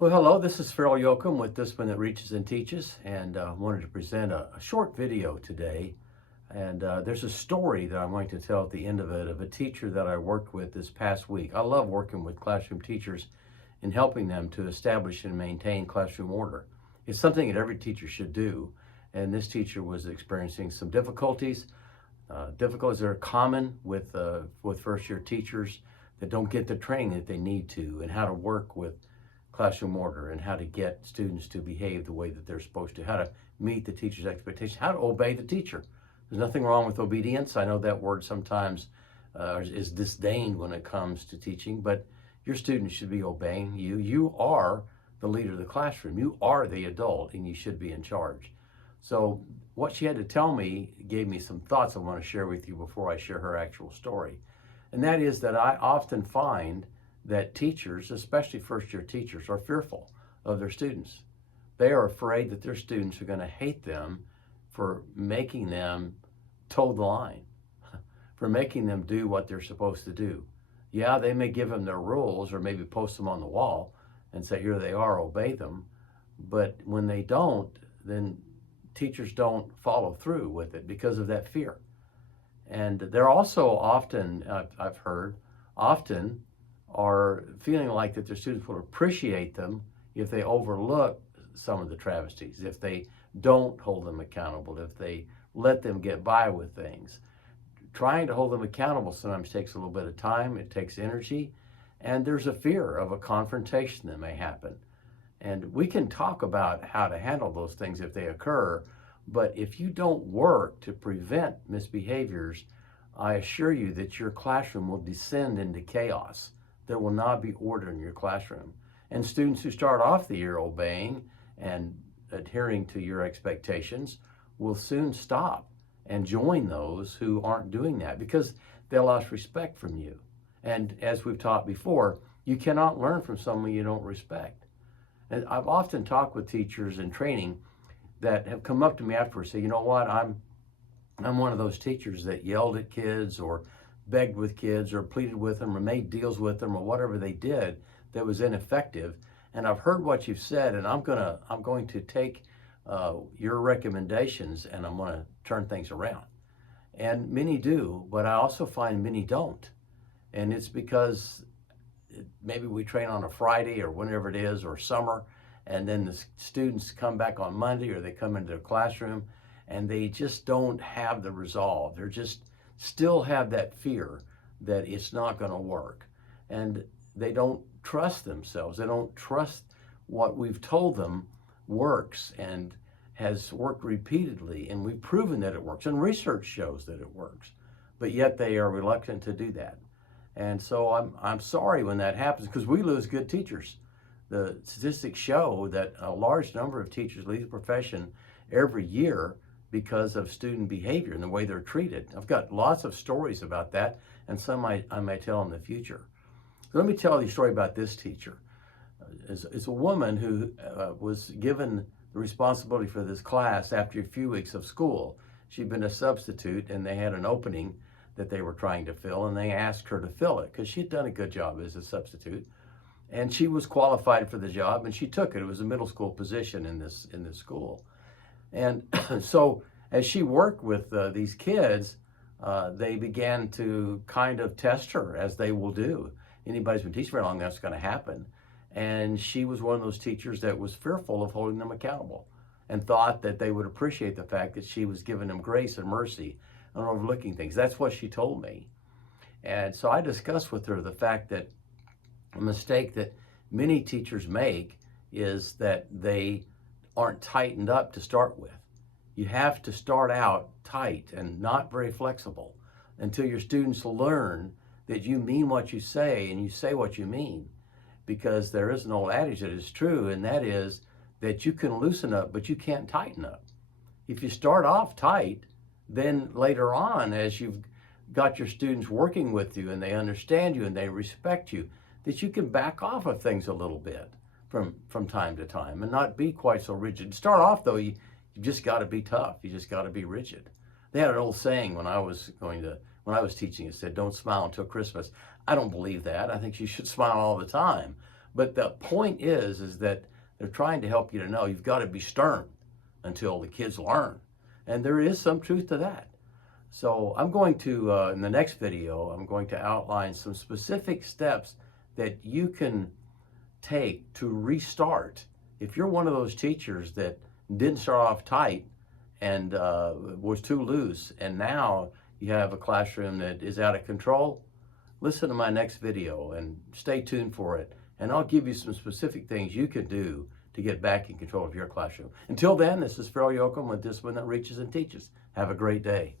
Well, hello, this is Farrell Yoakum with Discipline That Reaches and Teaches, and wanted to present a short video today. And there's a story that I'm going to tell at the end of it of a teacher that I worked with this past week. I love working with classroom teachers and helping them to establish and maintain classroom order. It's something that every teacher should do, and this teacher was experiencing some difficulties. Difficulties that are common with first-year teachers that don't get the training that they need to, and how to work with classroom order and how to get students to behave the way that they're supposed to, how to meet the teacher's expectations, how to obey the teacher. There's nothing wrong with obedience. I know that word sometimes is disdained when it comes to teaching, but your students should be obeying you. You are the leader of the classroom. You are the adult, and you should be in charge. So what she had to tell me gave me some thoughts I want to share with you before I share her actual story. And that is that I often find that teachers, especially first-year teachers, are fearful of their students. They are afraid that their students are going to hate them for making them toe the line, for making them do what they're supposed to do. Yeah, they may give them their rules or maybe post them on the wall and say, here they are, obey them. But when they don't, then teachers don't follow through with it because of that fear. And they're also often, I've heard, often are feeling like that their students will appreciate them if they overlook some of the travesties, if they don't hold them accountable, if they let them get by with things. Trying to hold them accountable sometimes takes a little bit of time, it takes energy, and there's a fear of a confrontation that may happen. And we can talk about how to handle those things if they occur, but if you don't work to prevent misbehaviors, I assure you that your classroom will descend into chaos. There will not be order in your classroom. And students who start off the year obeying and adhering to your expectations will soon stop and join those who aren't doing that because they lost respect from you. And as we've taught before, you cannot learn from someone you don't respect. And I've often talked with teachers in training that have come up to me afterwards and say, you know what, I'm one of those teachers that yelled at kids or begged with kids or pleaded with them or made deals with them or whatever they did that was ineffective. And I've heard what you've said, and I'm going to take your recommendations and I'm going to turn things around. And many do, but I also find many don't. And it's because maybe we train on a Friday or whenever it is, or summer, and then the students come back on Monday or they come into the classroom and they just don't have the resolve. They're just still have that fear that it's not going to work. And they don't trust themselves. They don't trust what we've told them works and has worked repeatedly. And we've proven that it works. And research shows that it works. But yet they are reluctant to do that. And so I'm sorry when that happens because we lose good teachers. The statistics show that a large number of teachers leave the profession every year because of student behavior and the way they're treated. I've got lots of stories about that, and some I may tell in the future. So let me tell you a story about this teacher. It's a woman who was given the responsibility for this class after a few weeks of school. She'd been a substitute, and they had an opening that they were trying to fill, and they asked her to fill it because she'd done a good job as a substitute. And she was qualified for the job, and she took it. It was a middle school position in this school. And so as she worked with these kids, they began to kind of test her, as they will do. Anybody's been teaching very long, that's going to happen. And she was one of those teachers that was fearful of holding them accountable and thought that they would appreciate the fact that she was giving them grace and mercy and overlooking things. That's what she told me. And so I discussed with her the fact that a mistake that many teachers make is that they aren't tightened up to start with. You have to start out tight and not very flexible until your students learn that you mean what you say and you say what you mean. Because there is an old adage that is true, and that is that you can loosen up, but you can't tighten up. If you start off tight, then later on, as you've got your students working with you and they understand you and they respect you, that you can back off of things a little bit from time to time and not be quite so rigid. Start off though, you just got to be tough. You just got to be rigid. They had an old saying when I was teaching, it said, "Don't smile until Christmas." I don't believe that. I think you should smile all the time. But the point is that they're trying to help you to know you've got to be stern until the kids learn. And there is some truth to that. So I'm going to, in the next video, I'm going to outline some specific steps that you can take to restart. If you're one of those teachers that didn't start off tight and was too loose, and now you have a classroom that is out of control, listen to my next video and stay tuned for it. And I'll give you some specific things you can do to get back in control of your classroom. Until then, this is Phil Yoakum with Discipline That Reaches and Teaches. Have a great day.